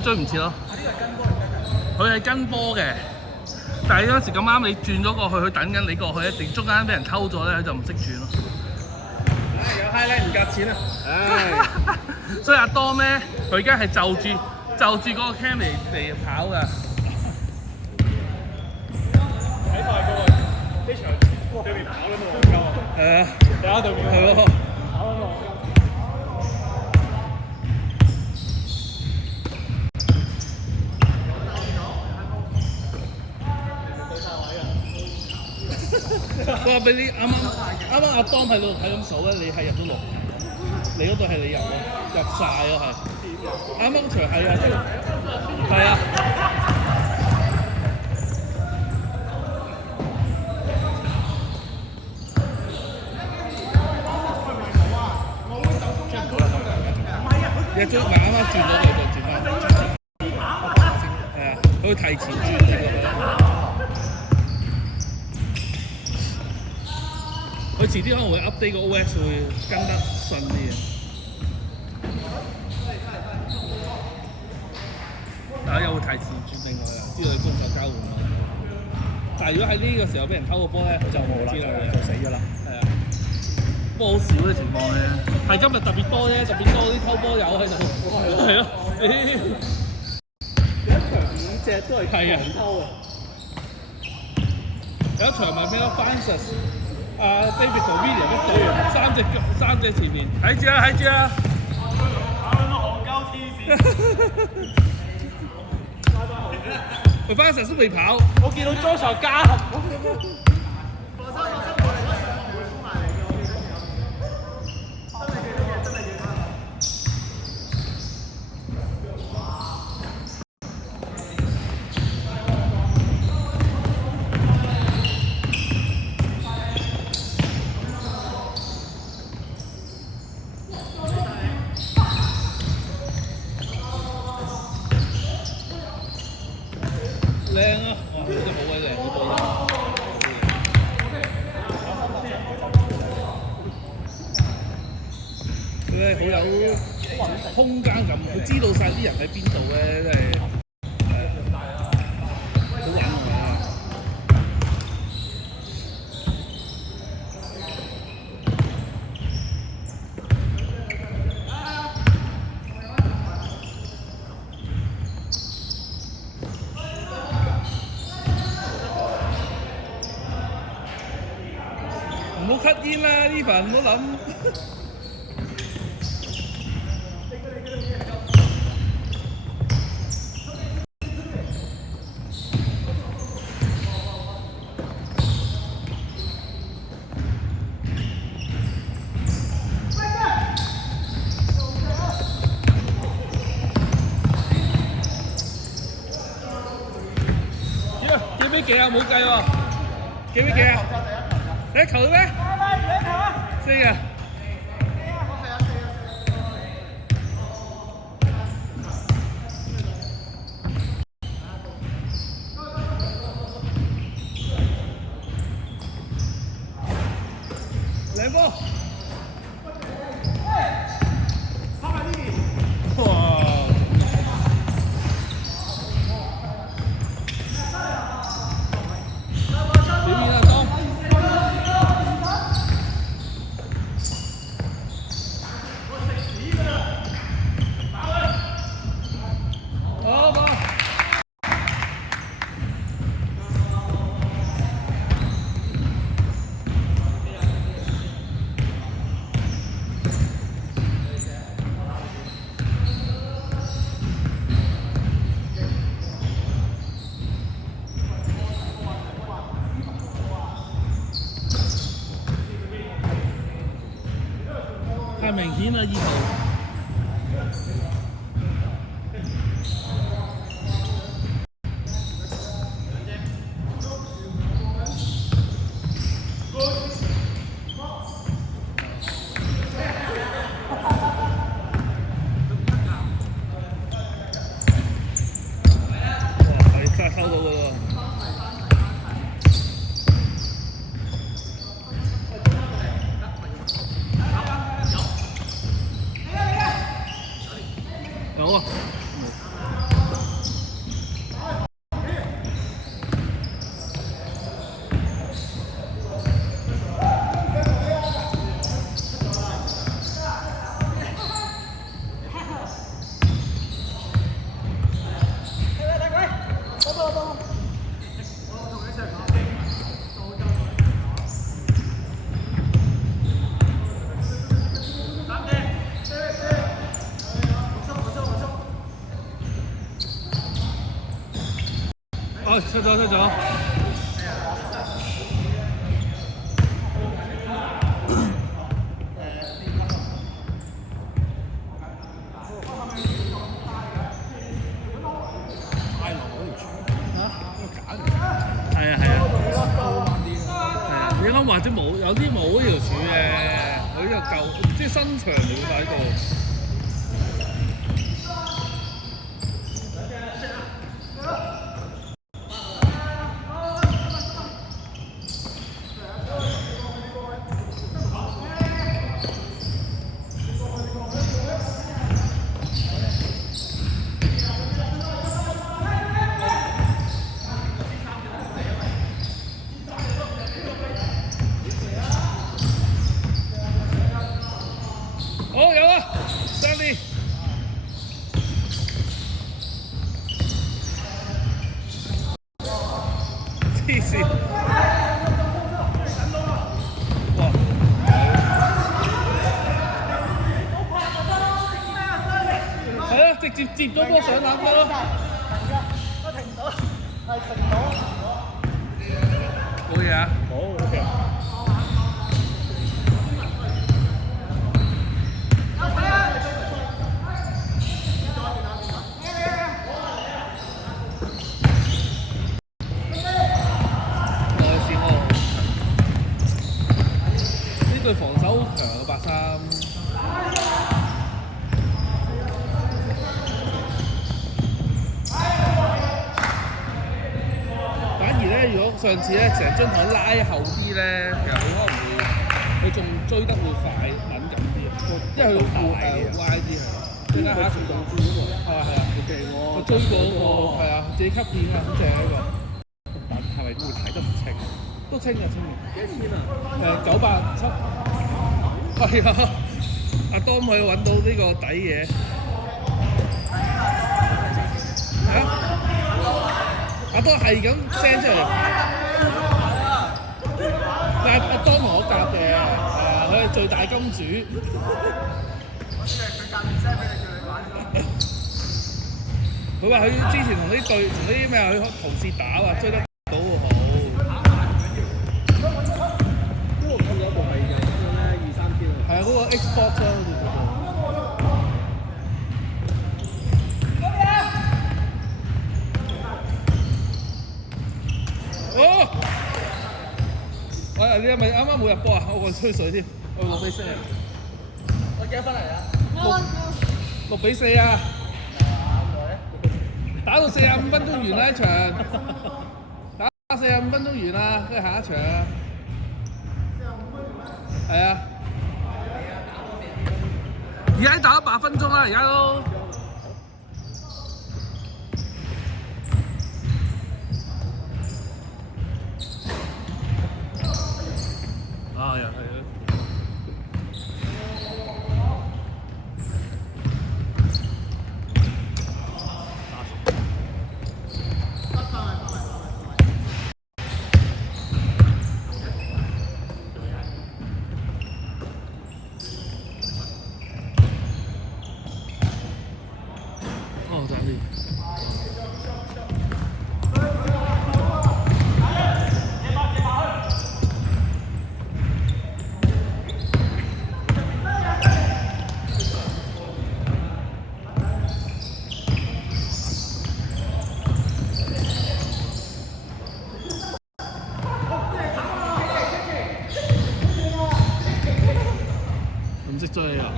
追唔切咯。佢係跟波嘅，但係嗰陣時咁啱你轉咗過去，佢等緊你過去，一定中間俾人偷咗咧，佢就唔識轉咯。有 highlight 唔夾錢啊！唉，所以阿當咧，佢而家係就住嗰個 cam 嚟跑㗎。睇快過去，呢場對面跑都冇夠啊！係啊，有啊，對面係咯。跑都冇。我話俾你啱阿當喺度係咁數咧，你係入咗6，你嗰度係你入咯，入晒咯係。啱嗰場係啊，係啊。你追埋啱啱轉咗佢就轉翻，係啊，佢提前轉嘅。佢遲啲可能會 update 個 OS 會跟得順啲嘅。但係又會提前轉另外啦，知道你攻守交換咯。但係如果喺呢個時候俾人偷個波咧，就冇啦，就死咗啦。係啊，波好少嘅情況咧，係今日特別多啫，特別多啲偷波友喺度。係咯，有一場5隻都係人偷啊！有一場咪咩咯 ，Francis。David 同 William 一隊三隻前面，睇住啊睇住啊！搞到戇鳩黐線，佢翻成都未跑，我見到 Joshua 加合咁樣。靚啊！哇，真係好鬼靚嘅波！佢咧好有空間感，佢知道晒啲人喺邊度咧，真係好玩啊！唔好吸煙啦，呢份唔好諗。幾比幾啊？冇計喎，幾比幾啊？第一球咩？4啊！靚波！哇！表演啊，當！好吧。太明顯啦，意圖。真係收到㗎喎！哦，出咗。你諗或者冇有啲冇呢條柱嘅，佢呢個舊即係新牆嚟嘅喺度。好有啊，Sandy。黐線！哇！係啊，直接接咗波上籃咯。我停唔到，係停唔到。冇嘢啊？好 OK。對防守好強嘅83，反而咧，如果上次咧成張台拉後啲咧，其實佢可能會佢仲追得會快敏感啲，因為佢大歪啲係，最緊下一場仲追嗰個，係啊，好勁喎！佢追過嗰個係啊，自己吸片啊，好正呢個。但係咪會睇得唔清？都清嘅，清嘅。幾錢啊？987。係啊，阿當佢揾到呢個底嘢。嚇？阿當係咁 send 出嚟。但係阿當同我夾嘅，佢係最大金主。佢話佢之前同啲咩佢同事打話追得到好。係啊，嗰個 Xbox 啊，好似嗰個。哦！你係咪啱啱冇入波啊？我吹水添，我6-4啊。我幾多分嚟啊？6-4啊！打到45分鐘完啦一場，打45分鐘完啦，跟住下一場。係啊。而家打咗8分鐘啦，而家都。啊，又係啊！哦，爭啲。唔識追啊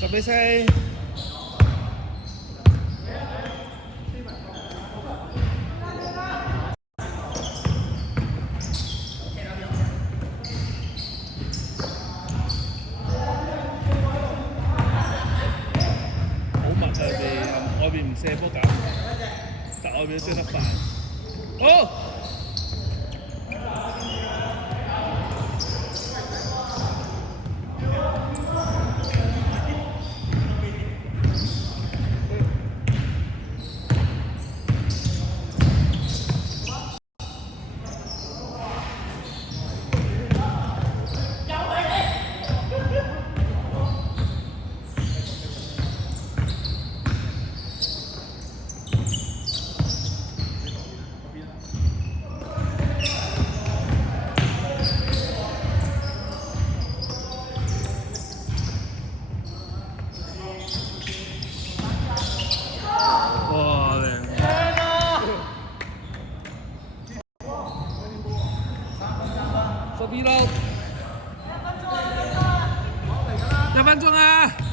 ！10-4。好密啊！外邊唔射波搞，但外邊射得快。好。二六，1分鐘啊！